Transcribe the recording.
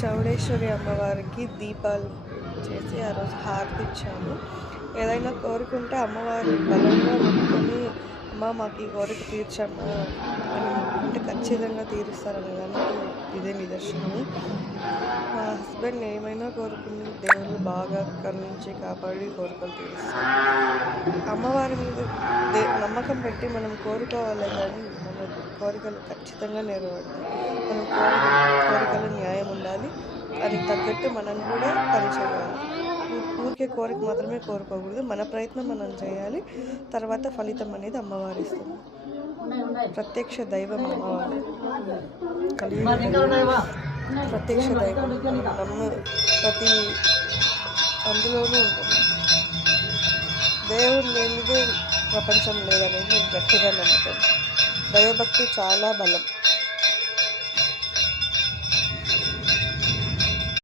చౌడేశ్వరి అమ్మవారికి దీపాలు చేసి ఆ రోజు హారతి ఇచ్చాము. ఏదైనా కోరుకుంటే అమ్మవారి బలంగా మొక్కుకొని అమ్మ మాకు ఈ కోరిక తీర్చమ్మా అని మొక్కుంటే ఖచ్చితంగా తీరుస్తారనే దానికి ఇదే నిదర్శనము. మా హస్బెండ్ ఏమైనా కోరుకుని దేవుళ్ళు బాగా కరుణించి కాపాడి కోరికలు తీరుస్తారు. అమ్మవారి మీద నమ్మకం పెట్టి మనం కోరుకోవాలి, కానీ మన కోరికలు ఖచ్చితంగా నెరవేరుతాయి. మనం కోరికలు న్యాయం ఉండాలి, దానికి తగ్గట్టు మనం కూడా పని చేయాలి. ఊరికే కోరిక మాత్రమే కోరుకోకూడదు, మన ప్రయత్నం మనం చేయాలి. తర్వాత ఫలితం అనేది అమ్మవారి ఇస్తుంది. ప్రత్యక్ష దైవం అమ్మవారు, ప్రత్యక్ష దైవం ప్రతి అందులోనూ ఉంటుంది. దేవుడు లేనిదే ప్రపంచం లేదనేది నేను గట్టిగా నమ్ముతాను. దైవభక్తి చాలా బలం.